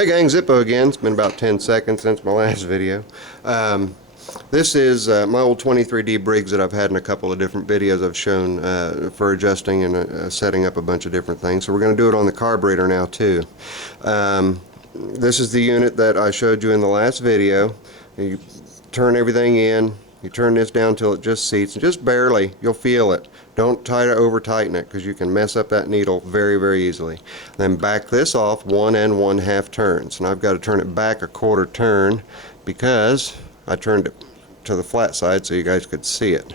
Hey gang, Zippo again. It's been about 10 seconds since my last video. This is my old 23D Briggs that I've had in a couple of different videos I've shown for adjusting and setting up a bunch of different things. So we're going to do it on the carburetor now too. This is the unit that I showed you in the last video. You turn everything in, you turn this down till it just seats, and just barely, you'll feel it. Don't try to over tighten it because you can mess up that needle very, very easily. Then back this off 1 1/2 turns, and I've got to turn it back a 1/4 turn because I turned it to the flat side so you guys could see it.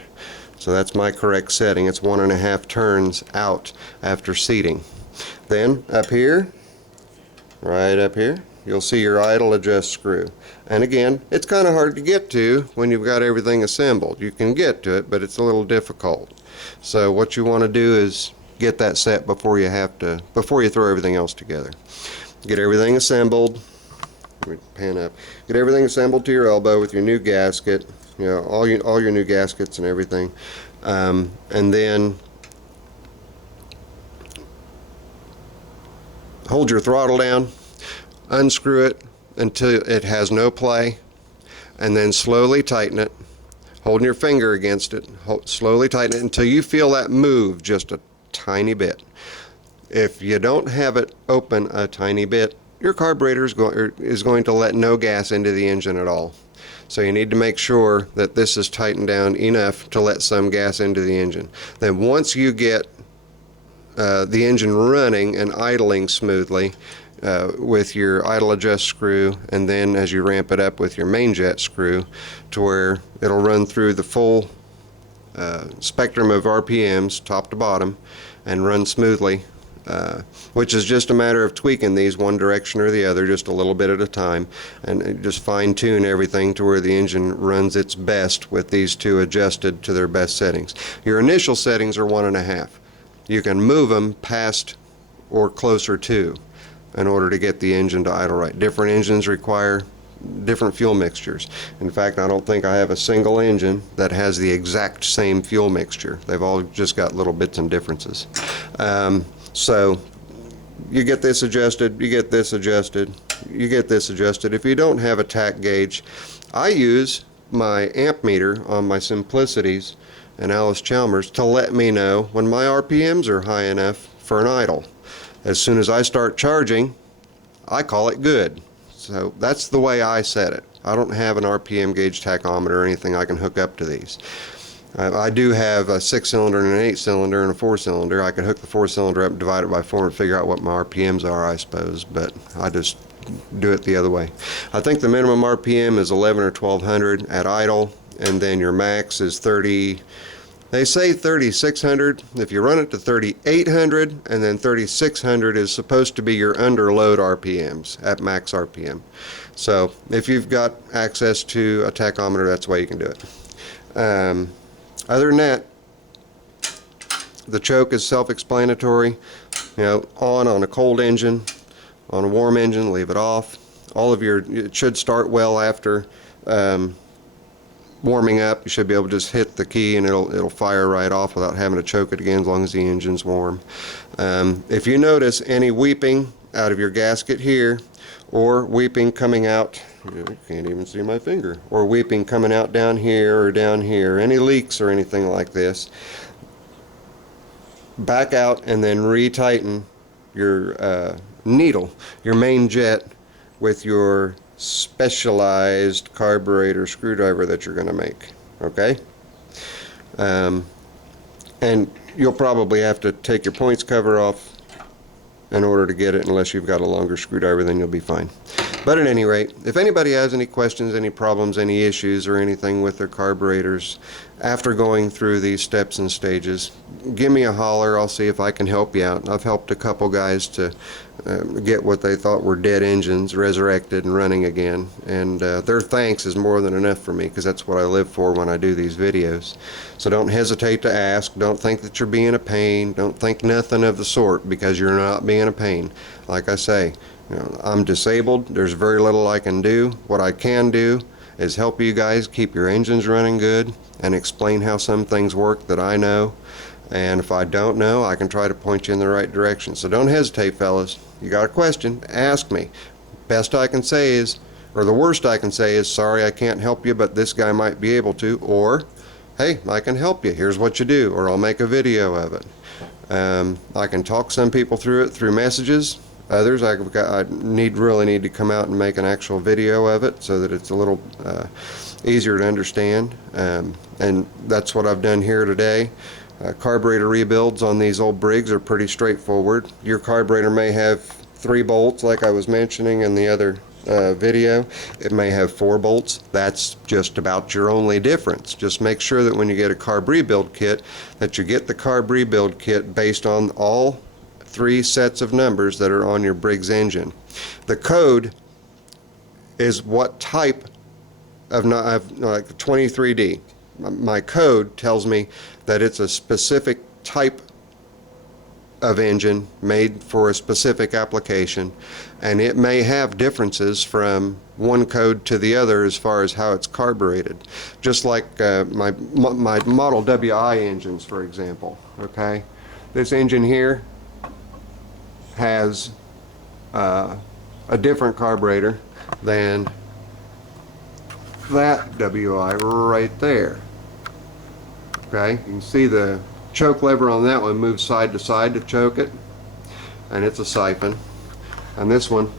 So that's my correct setting. It's 1 1/2 turns out after seating. Then up here, right up here, you'll see your idle adjust screw. And again, it's kind of hard to get to when you've got everything assembled. You can get to it, but it's a little difficult. So what you want to do is get that set before you throw everything else together. Get everything assembled. Let me pan up. Get everything assembled to your elbow with your new gasket. You know, all your new gaskets and everything. And then hold your throttle down. Unscrew it until it has no play, and then slowly tighten it, holding your finger against it. Slowly tighten it until you feel that move just a tiny bit. If you don't have it open a tiny bit, your carburetor is going to let no gas into the engine at all. So you need to make sure that this is tightened down enough to let some gas into the engine. Then once you get the engine running and idling smoothly, with your idle adjust screw, and then as you ramp it up with your main jet screw to where it'll run through the full spectrum of RPMs top to bottom and run smoothly, which is just a matter of tweaking these one direction or the other just a little bit at a time, and just fine-tune everything to where the engine runs its best with these two adjusted to their best settings. Your initial settings are 1 1/2. You can move them past or closer to in order to get the engine to idle right. Different engines require different fuel mixtures. In fact, I don't think I have a single engine that has the exact same fuel mixture. They've all just got little bits and differences. So you get this adjusted, you get this adjusted, you get this adjusted. If you don't have a tach gauge, I use my amp meter on my Simplicities and Alice Chalmers to let me know when my RPMs are high enough for an idle. As soon as I start charging, I call it good. So that's the way I set it. I don't have an RPM gauge tachometer or anything I can hook up to these. I do have a 6-cylinder and an 8-cylinder and a 4-cylinder. I could hook the 4-cylinder up, divide it by 4, and figure out what my RPMs are, I suppose, but I just do it the other way. I think the minimum RPM is 11 or 1200 at idle, and then your max is 30. They say 3600. If you run it to 3800, and then 3600 is supposed to be your under load RPMs at max RPM. So if you've got access to a tachometer, that's the way you can do it. Other than that, the choke is self-explanatory. You know, on a cold engine, on a warm engine, leave it off. It should start well after warming up. You should be able to just hit the key and it'll fire right off without having to choke it again, as long as the engine's warm. If you notice any weeping out of your gasket here, or weeping coming out, you can't even see my finger, or weeping coming out down here or down here, any leaks or anything like this, back out and then retighten your needle, your main jet, with your specialized carburetor screwdriver that you're going to make. Okay? And you'll probably have to take your points cover off in order to get it, unless you've got a longer screwdriver, then you'll be fine. But at any rate, if anybody has any questions, any problems, any issues or anything with their carburetors after going through these steps and stages, give me a holler. I'll see if I can help you out. I've helped a couple guys to get what they thought were dead engines resurrected and running again, and their thanks is more than enough for me, because that's what I live for when I do these videos. So don't hesitate to ask. Don't think that you're being a pain. Don't think nothing of the sort, because you're not being a pain. Like I say, you know, I'm disabled. There's very little I can do. What I can do is help you guys keep your engines running good and explain how some things work that I know. And if I don't know, I can try to point you in the right direction. So don't hesitate, fellas. You got a question, ask me. best I can say is, or the worst I can say is, sorry, I can't help you, but this guy might be able to, or, hey, I can help you, here's what you do, or I'll make a video of it. I can talk some people through it through messages. Others, I really need to come out and make an actual video of it so that it's a little easier to understand. And that's what I've done here today. Carburetor rebuilds on these old Briggs are pretty straightforward. Your carburetor may have 3 bolts like I was mentioning in the other video. It may have 4 bolts. That's just about your only difference. Just make sure that when you get a carb rebuild kit that you get the carb rebuild kit based on all 3 sets of numbers that are on your Briggs engine. The code is what type of like 23D. My code tells me that it's a specific type of engine made for a specific application, and it may have differences from one code to the other as far as how it's carbureted. Just like my model WI engines, for example. Okay, this engine here has a different carburetor than that WI right there. Okay, you can see the choke lever on that one moves side to side to choke it, and it's a siphon. And this one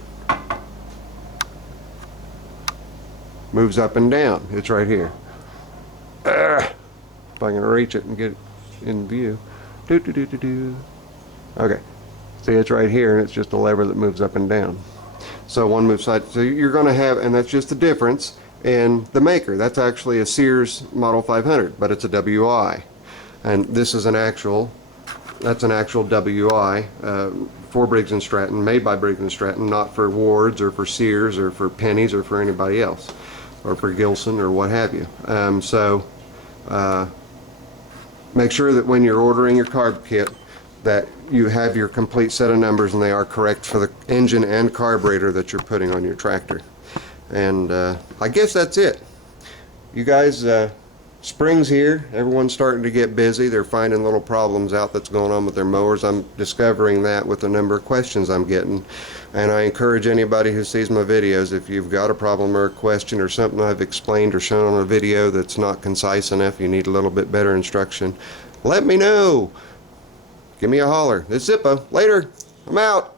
moves up and down. It's right here. If I can reach it and get it in view. Okay, see, it's right here, and it's just a lever that moves up and down. So one moves side. So you're going to have, and that's just the difference in the maker. That's actually a Sears Model 500, but it's a WI. And this is that's an actual WI for Briggs and Stratton, made by Briggs and Stratton, not for Ward's or for Sears or for Penny's or for anybody else, or for Gilson or what have you. Make sure that when you're ordering your carb kit that you have your complete set of numbers and they are correct for the engine and carburetor that you're putting on your tractor. And I guess that's it. You guys, spring's here. Everyone's starting to get busy. They're finding little problems out that's going on with their mowers. I'm discovering that with the number of questions I'm getting. And I encourage anybody who sees my videos, if you've got a problem or a question or something I've explained or shown on a video that's not concise enough, you need a little bit better instruction, let me know. Give me a holler. It's Zippo. Later. I'm out.